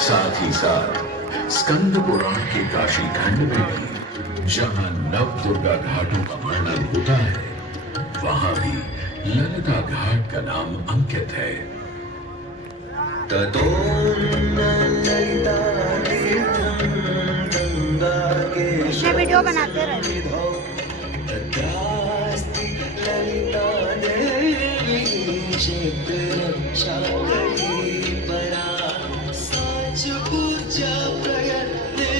साथ ही साथ स्कंद पुराण के काशी खंड में भी जहां नव दुर्गा घाटों का वर्णन होता है, वहां भी ललिता घाट का नाम अंकित है। ततो ललिता तीर्थं गंगा के वीडियो बनाते रहे। तत्रास्ति ललिता देवी क्षेत्र रक्षा करी परा साच पूजा प्रयत्ने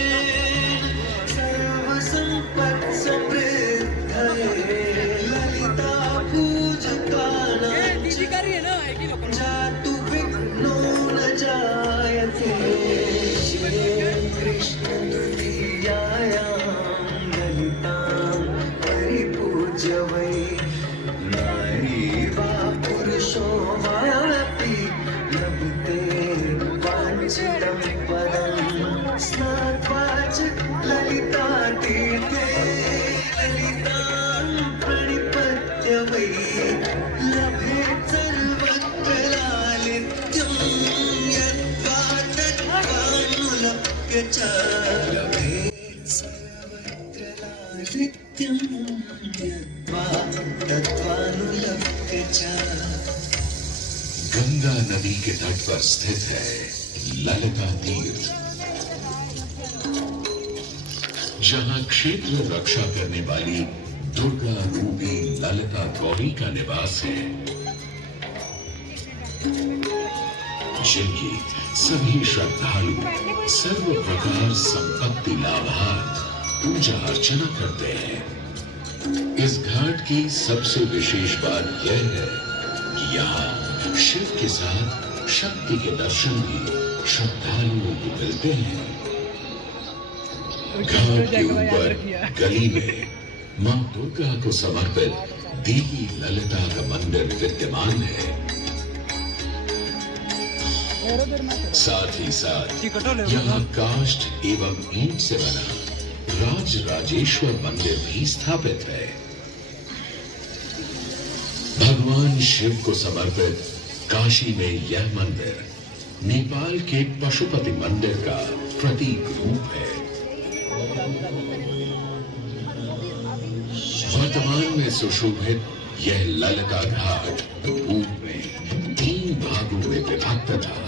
सर्व संपत् समृद्धये ललिता पूजकानां जातु विघ्नो न जायते शिवे कृष्ण द्वितीयायां ललितां परिपूज्य वै नारी वा पुरुषो वापि लभते वाञ्छितं पदं स्नात्वा च ललिता तीर्थे ललितां प्रणिपत्य वै लभेत् सर्वत्र लालित्यं यद्वा तद्वानुलभ्य च लभेत् सर्वत्र लालित्यं यद्वा तद्वानुलभ्य च। गंगा नदी के तट पर स्थित है ललिता तीर्थ, जहां क्षेत्र रक्षा करने वाली दुर्गा रूपी ललिता गौरी का निवास है, जिनकी सभी श्रद्धालु सर्व प्रकार संपत्ति लाभार्थ पूजा अर्चना करते हैं। इस घाट की सबसे विशेष बात यह है कि यहाँ शिव के साथ शक्ति के दर्शन भी श्रद्धालुओं को मिलते हैं। घाट के ऊपर गली में मां दुर्गा को समर्पित देवी ललिता का मंदिर विद्यमान है। साथ ही साथ यहाँ काष्ठ एवं ईंट से बना राज राजेश्वर मंदिर भी स्थापित है। भगवान शिव को समर्पित काशी में यह मंदिर नेपाल के पशुपति मंदिर का प्रतीक रूप है। वर्तमान में सुशोभित यह ललिता घाट पूर्व में 3 भागों में विभक्त था।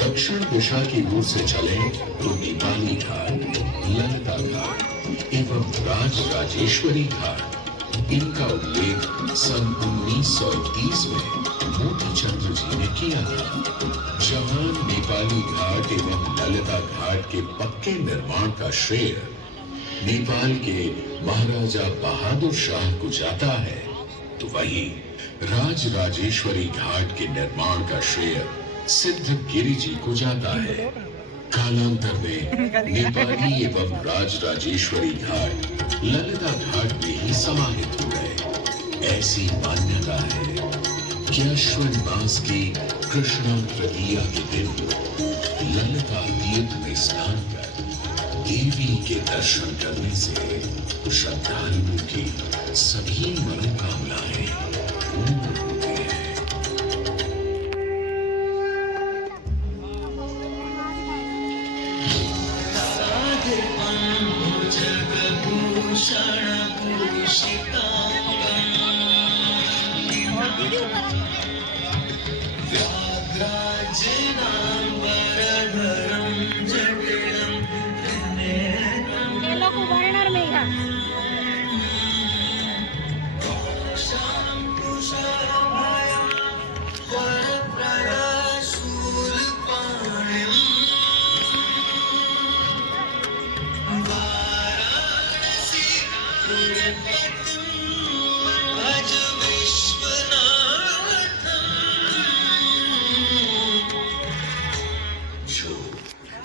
दक्षिण दिशा की ओर से चले तो नेपाली घाट, ललिता घाट एवं राज राजेश्वरी घाट। इनका उल्लेख सन 1930 में मोती चंद्र जी ने किया था। जहां नेपाली घाट एवं ललिता घाट के पक्के निर्माण का श्रेय नेपाल के महाराजा बहादुर शाह को जाता है, तो वहीं राज राजेश्वरी घाट के निर्माण का श्रेय सिद्धगिरी जी को जाता है। कालांतर में नेपाली एवं राज राजेश्वरी घाट ललिता घाट में ही समाहित हो गए। ऐसी मान्यता है कि अश्विन मास की कृष्णा तृतीया के दिन ललिता तीर्थ में स्नान कर देवी के दर्शन करने से श्रद्धालुओं की सभी मनोकामनाएं पूर्ण होती हैं।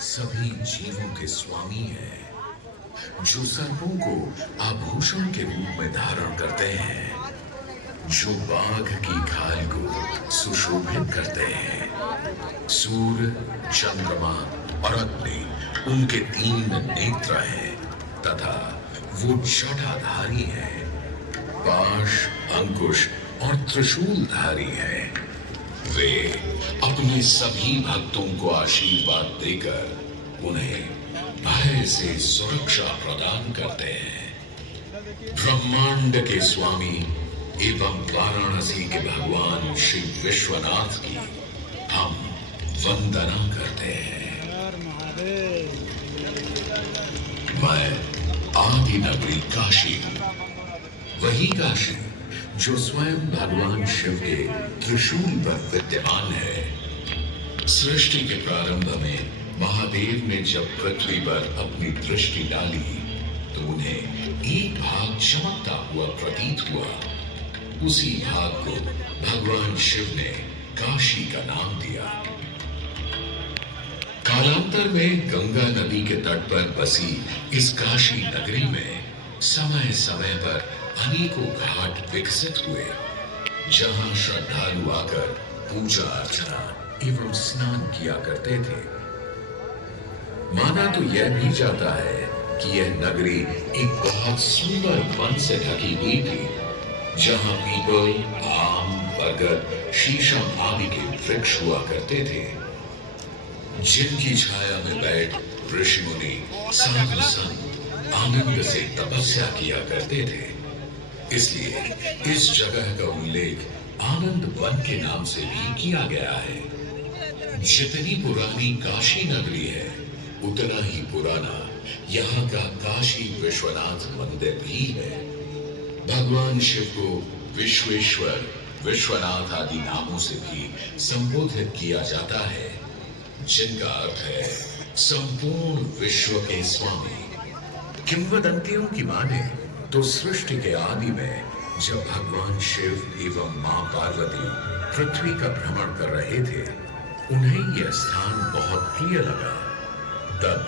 सभी जीवों के स्वामी है, जो सर्पों को आभूषण के रूप में धारण करते हैं, जो बाघ की खाल को सुशोभित करते हैं। सूर्य, चंद्रमा और अग्नि उनके 3 नेत्र हैं तथा वो जटाधारी है, पाश, अंकुश और त्रिशूलधारी है। वे अपने सभी भक्तों को आशीर्वाद देकर उन्हें भय से सुरक्षा प्रदान करते हैं। ब्रह्मांड के स्वामी एवं वाराणसी के भगवान श्री विश्वनाथ की हम वंदना करते हैं। मैं आदि नगरी काशी, वही काशी जो स्वयं भगवान शिव के त्रिशूल पर विद्यमान है। सृष्टि के प्रारंभ में महादेव ने जब पृथ्वी पर अपनी दृष्टि डाली तो उन्हें एक भाग चमकता हुआ प्रतीत हुआ। उसी भाग को भगवान शिव ने काशी का नाम दिया। कालांतर में गंगा नदी के तट पर बसी इस काशी नगरी में समय समय पर अनेकों घाट विकसित हुए, जहां श्रद्धालु आकर पूजा अर्चना एवं स्नान किया करते थे। माना तो यह भी जाता है कि यह नगरी एक बहुत सुंदर वन से ढकी हुई थी, जहां पीपल, आम, बरगद, शीशम आदि के वृक्ष हुआ करते थे, जिनकी छाया में बैठ ऋषि मुनि साधु संत आनंद से तपस्या किया करते थे। इसलिए इस जगह का उल्लेख आनंद वन के नाम से भी किया गया है। जितनी पुरानी काशी नगरी है, उतना ही पुराना यहाँ का काशी विश्वनाथ मंदिर भी है। भगवान शिव को विश्वेश्वर, विश्वनाथ आदि नामों से भी संबोधित किया जाता है, जिनका अर्थ है संपूर्ण विश्व के स्वामी। किंवदंतियों की माने तो सृष्टि के आदि में जब भगवान शिव एवं मां पार्वती पृथ्वी का भ्रमण कर रहे थे, उन्हें यह स्थान बहुत प्रिय लगा। तब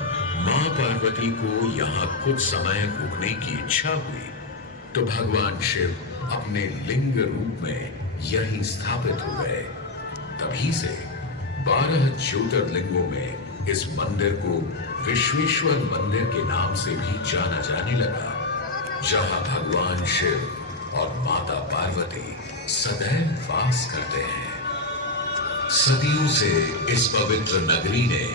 मां पार्वती को यहाँ कुछ समय रुकने की इच्छा हुई, तो भगवान शिव अपने लिंग रूप में यहीं स्थापित हो गए। तभी से 12 ज्योतिर्लिंगों में इस मंदिर को विश्वेश्वर मंदिर के नाम से भी जाना जाने लगा, जहां भगवान शिव और माता पार्वती सदैव वास करते हैं। सदियों से इस पवित्र नगरी ने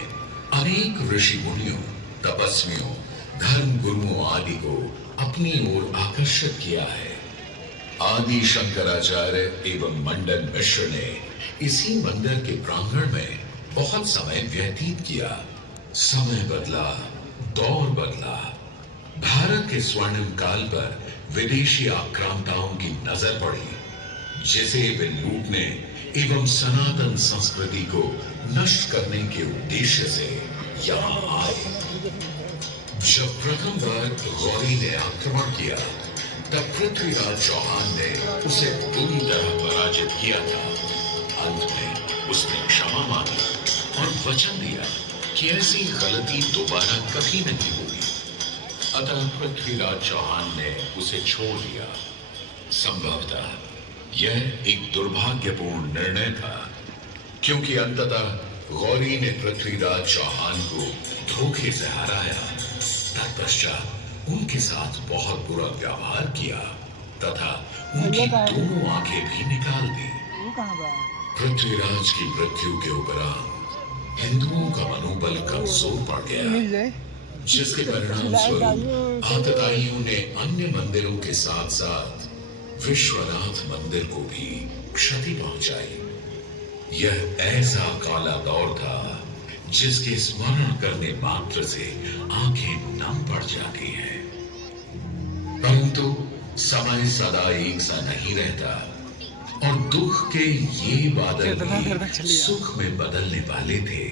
अनेक ऋषि मुनियों, तपस्वियों, धर्म गुरुओं आदि को अपनी ओर आकर्षित किया है। आदि शंकराचार्य एवं मंडन मिश्र ने इसी मंदिर के प्रांगण में बहुत समय व्यतीत किया। समय बदला, दौर बदला। भारत के स्वर्णिम काल पर विदेशी आक्रांताओं की नजर पड़ी, जिसे वे लूटने एवं सनातन संस्कृति को नष्ट करने के उद्देश्य से यहाँ आए। जब प्रथम बार गौरी ने आक्रमण किया, तब पृथ्वीराज चौहान ने उसे पूरी तरह पराजित किया था। अंत में उसने क्षमा मांगी और वचन दिया कि ऐसी गलती दोबारा कभी नहीं होगी। अतः पृथ्वीराज चौहान ने उसे छोड़ दिया। संभवतः यह एक दुर्भाग्यपूर्ण निर्णय था, क्योंकि अंततः गौरी ने पृथ्वीराज चौहान को धोखे से हराया। तत्पश्चात उनके साथ बहुत बुरा व्यवहार किया तथा उनकी दोनों आंखें भी निकाल दी। पृथ्वीराज की मृत्यु के उपरांत हिंदुओं का मनोबल कमजोर पड़ गया, जिसके परिणाम स्वरूप आतताइयों ने अन्य मंदिरों के साथ साथ विश्वनाथ मंदिर को भी क्षति पहुंचाई। यह ऐसा काला दौर था जिसके स्मरण करने मात्र से आंखें नम पड़ जाती हैं। परंतु समय सदा एक सा नहीं रहता और दुख के ये बादल भी सुख में बदलने वाले थे।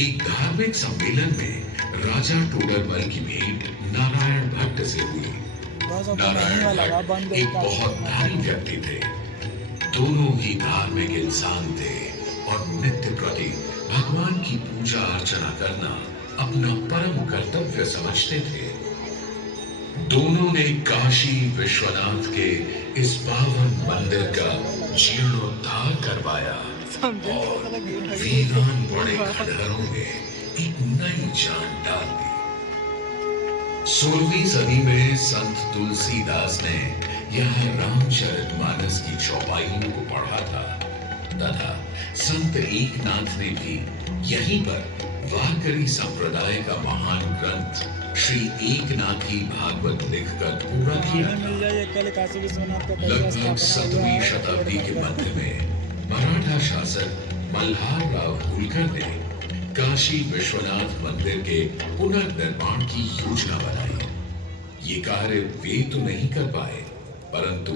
एक धार्मिक सम्मेलन में राजा टोडरमल की भेंट नारायण भट्ट से हुई। नारायण भट्ट एक बहुत धार्मिक व्यक्ति थे। दोनों ही धार्मिक इंसान थे और नित्य प्रति भगवान की पूजा अर्चना करना अपना परम कर्तव्य समझते थे। दोनों ने काशी विश्वनाथ के इस पावन मंदिर का जीर्णोद्धार करवाया और वीरान पड़े खंडहरों में एक नई जान डाल दी। 16वीं सदी में संत तुलसीदास ने यहाँ रामचरितमानस की चौपाइयों को पढ़ा था। संत एकनाथ ने भी यहीं पर वारकरी संप्रदाय का महान ग्रंथ श्री एकनाथी भागवत लिखकर पूरा किया था। लगभग 7वीं शताब्दी के मध्य में मराठा शासक मल्हार राव होलकर ने काशी विश्वनाथ मंदिर के पुनर्निर्माण की योजना बनाई। ये कार्य वे तो नहीं कर पाए, परंतु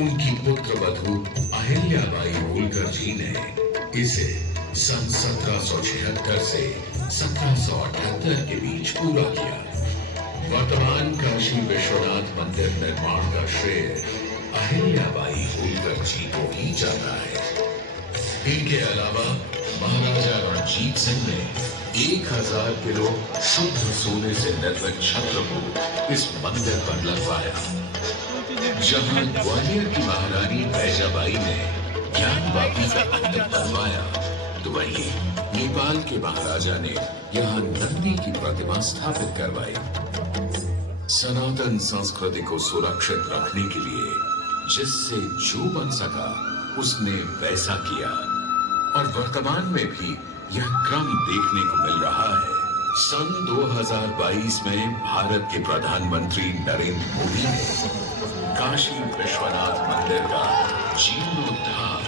उनकी पुत्र वधू अहिल्याबाई होलकर जी ने इसे सन 1776 से 1778 के बीच पूरा किया। वर्तमान काशी विश्वनाथ मंदिर निर्माण का श्रेय अहिल्याबाई होलकर जी को ही जाता है। इनके अलावा महाराजा रणजीत सिंह ने 1000 किलो शुद्ध सोने से निर्मित छत्र को इस मंदिर पर लगवाया। जहां ग्वालियर की महारानी बैजाबाई ने ज्ञानवापी का मंदिर बनवाया, तो वहीं नेपाल के महाराजा ने यहाँ नंदी की प्रतिमा स्थापित करवाई। सनातन संस्कृति को सुरक्षित रखने के लिए जिससे जो बन सका उसने वैसा किया, और वर्तमान में भी यह क्रम देखने को मिल रहा है। सन 2022 में भारत के प्रधानमंत्री नरेंद्र मोदी ने काशी विश्वनाथ मंदिर का जीर्णोद्धार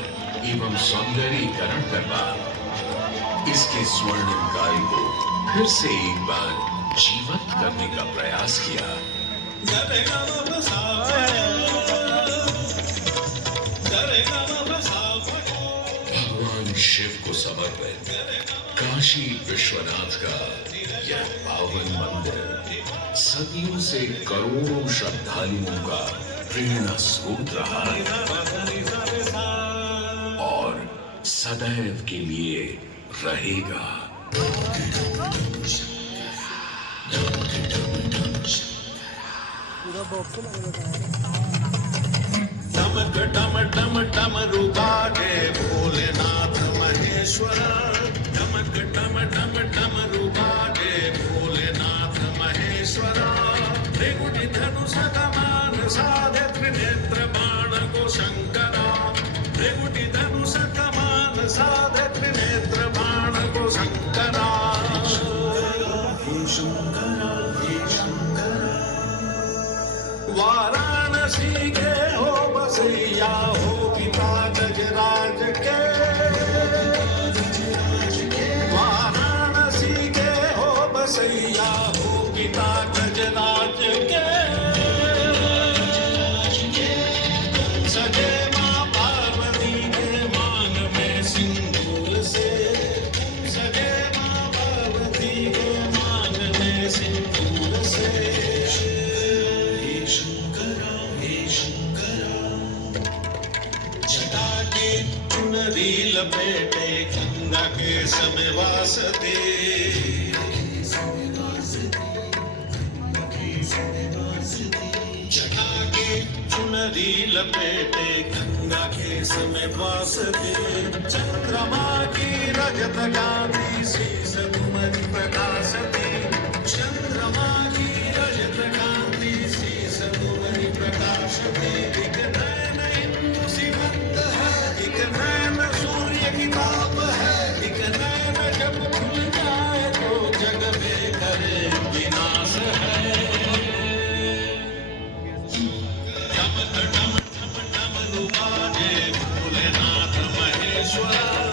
एवं सौंदर्यीकरण करवा इसके स्वर्णिम कार्य को फिर से एक बार जीवंत करने का प्रयास किया। भगवान शिव को समर्पित काशी विश्वनाथ का यह पावन मंदिर सदियों से करोड़ों श्रद्धालुओं का प्रेरणा स्रोत रहा है और सदैव के लिए रहेगा। टमक टम टम टम रुबागे भोलेनाथ महेश्वर। टमक टम टम टम रुबागे भोलेनाथ महेश्वर। त्रिकुटी धनुष कमान साधे त्रिनेत्र बाण को शंकरा। त्रिकुटी धनुष कमान साधे त्रिनेत्र बाण को शंकरा। वाराणसी के हो बसैया हो पिता गजराज के। वाराणसी के हो बसैया हो पिता गजराज के। सजे माँ पार्वती के मान में सिंदूर से। सजे माँ पार्वती के मान में सिंदूर से। चुनरी लपेटे गंगा के समय वासते। जटा के चुनरी लपेटे गंगा के समय वासते। चंद्रमा की रजत गांधी शीस तुम्हारी प्रकाशते। चंद्रमा की रजत गांधी शीस तुम्हारी प्रकाशते। एक नैन हिंदू सीमंत है, एक नैन सूर्य की ताप है। एक नैन जब खुल जाए तो जग में करे विनाश है। टम टम टम टम रुबाजे भोलेनाथ महेश्वर।